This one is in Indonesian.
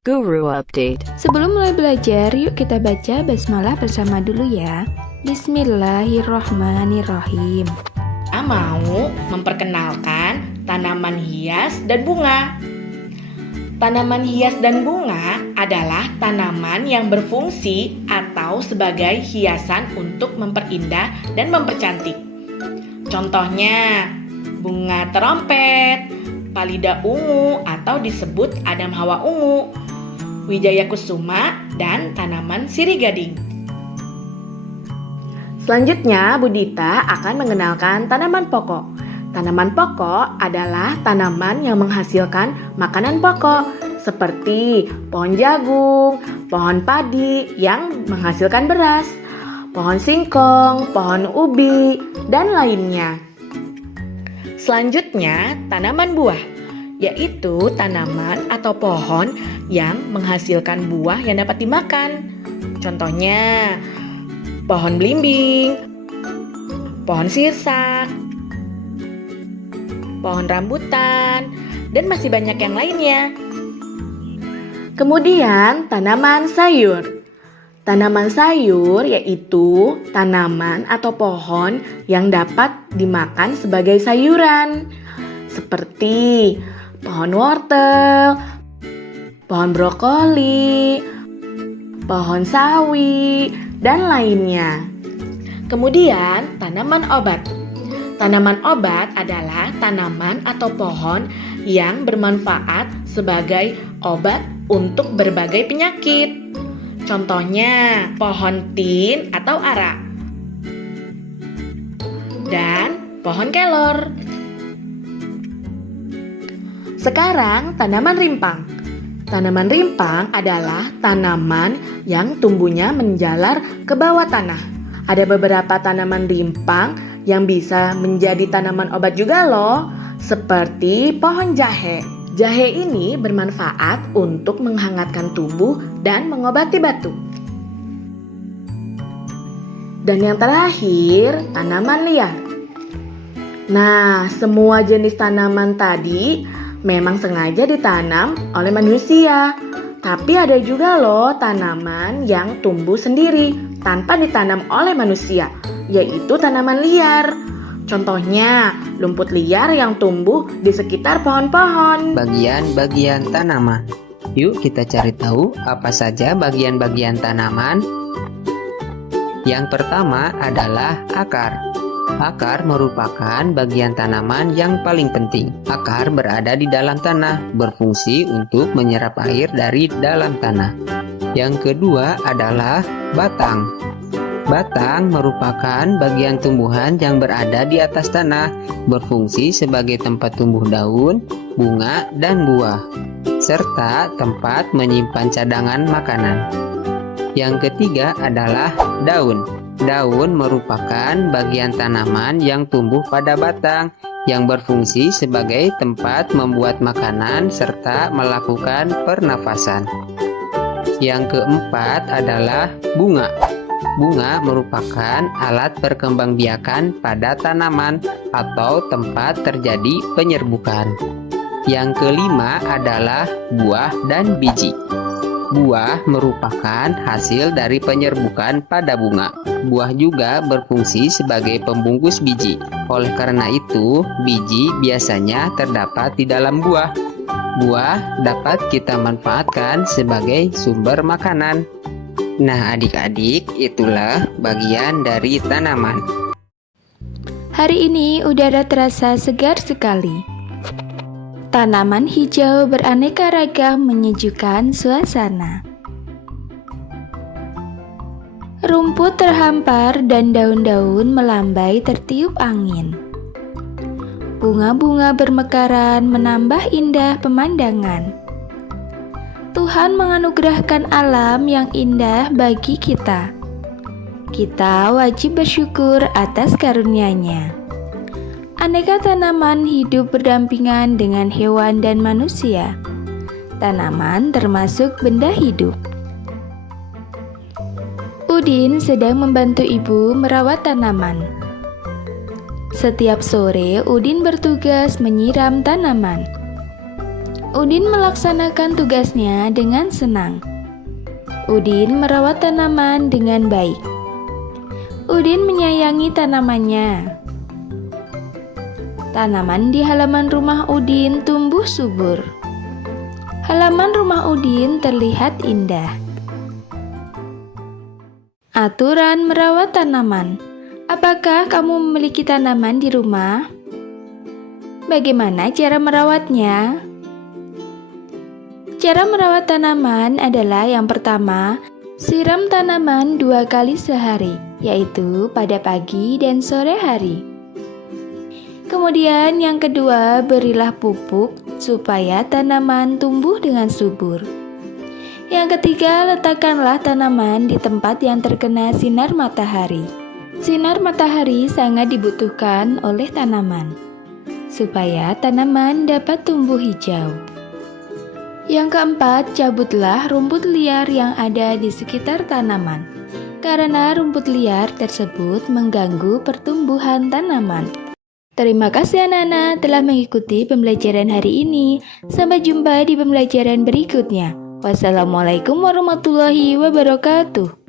Guru Update. Sebelum mulai belajar, yuk kita baca basmalah bersama dulu ya. Bismillahirrohmanirrohim. Saya mau memperkenalkan tanaman hias dan bunga. Tanaman hias dan bunga adalah tanaman yang berfungsi atau sebagai hiasan untuk memperindah dan mempercantik. Contohnya, bunga terompet, palida ungu atau disebut Adam Hawa ungu, Wijaya kusuma, dan tanaman sirih gading. Selanjutnya, Budita akan mengenalkan tanaman pokok. Tanaman pokok adalah tanaman yang menghasilkan makanan pokok seperti pohon jagung, pohon padi yang menghasilkan beras, pohon singkong, pohon ubi, dan lainnya. Selanjutnya, tanaman buah, yaitu tanaman atau pohon yang menghasilkan buah yang dapat dimakan. Contohnya, pohon belimbing, pohon sirsak, pohon rambutan, dan masih banyak yang lainnya. Kemudian, tanaman sayur. Tanaman sayur yaitu tanaman atau pohon yang dapat dimakan sebagai sayuran, seperti pohon wortel, pohon brokoli, pohon sawi, dan lainnya. Kemudian, tanaman obat. Tanaman obat adalah tanaman atau pohon yang bermanfaat sebagai obat untuk berbagai penyakit. Contohnya, pohon tin atau ara, dan pohon kelor. Sekarang, tanaman rimpang. Tanaman rimpang adalah tanaman yang tumbuhnya menjalar ke bawah tanah. Ada beberapa tanaman rimpang yang bisa menjadi tanaman obat juga loh, seperti pohon jahe. Jahe ini bermanfaat untuk menghangatkan tubuh dan mengobati batuk. Dan yang terakhir, tanaman liar. Nah, semua jenis tanaman tadi memang sengaja ditanam oleh manusia. Tapi ada juga loh tanaman yang tumbuh sendiri tanpa ditanam oleh manusia, yaitu tanaman liar. Contohnya, lumput liar yang tumbuh di sekitar pohon-pohon. Bagian-bagian tanaman. Yuk kita cari tahu apa saja bagian-bagian tanaman. Yang pertama adalah akar. Akar merupakan bagian tanaman yang paling penting. Akar berada di dalam tanah, berfungsi untuk menyerap air dari dalam tanah. Yang kedua adalah batang. Batang merupakan bagian tumbuhan yang berada di atas tanah, berfungsi sebagai tempat tumbuh daun, bunga, dan buah, serta tempat menyimpan cadangan makanan. Yang ketiga adalah daun. Daun merupakan bagian tanaman yang tumbuh pada batang, yang berfungsi sebagai tempat membuat makanan serta melakukan pernafasan. Yang keempat adalah bunga. Bunga merupakan alat perkembangbiakan pada tanaman atau tempat terjadi penyerbukan. Yang kelima adalah buah dan biji. Buah merupakan hasil dari penyerbukan pada bunga. Buah juga berfungsi sebagai pembungkus biji. Oleh karena itu, biji biasanya terdapat di dalam buah. Buah dapat kita manfaatkan sebagai sumber makanan. Nah, adik-adik, itulah bagian dari tanaman. Hari ini udara terasa segar sekali. Tanaman hijau beraneka ragam menyejukkan suasana. Rumput terhampar dan daun-daun melambai tertiup angin. Bunga-bunga bermekaran menambah indah pemandangan. Tuhan menganugerahkan alam yang indah bagi kita. Kita wajib bersyukur atas karunia-Nya. Aneka tanaman hidup berdampingan dengan hewan dan manusia. Tanaman termasuk benda hidup. Udin sedang membantu ibu merawat tanaman. Setiap sore, Udin bertugas menyiram tanaman. Udin melaksanakan tugasnya dengan senang. Udin merawat tanaman dengan baik. Udin menyayangi tanamannya. Tanaman di halaman rumah Udin tumbuh subur. Halaman rumah Udin terlihat indah. Aturan merawat tanaman. Apakah kamu memiliki tanaman di rumah? Bagaimana cara merawatnya? Cara merawat tanaman adalah yang pertama, siram tanaman 2 kali sehari, yaitu pada pagi dan sore hari. Kemudian yang kedua, berilah pupuk supaya tanaman tumbuh dengan subur. Yang ketiga, letakkanlah tanaman di tempat yang terkena sinar matahari. Sinar matahari sangat dibutuhkan oleh tanaman, supaya tanaman dapat tumbuh hijau. Yang keempat, cabutlah rumput liar yang ada di sekitar tanaman, karena rumput liar tersebut mengganggu pertumbuhan tanaman. Terima kasih anak-anak telah mengikuti pembelajaran hari ini. Sampai jumpa di pembelajaran berikutnya. Wassalamualaikum warahmatullahi wabarakatuh.